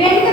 ரெண்டு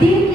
ti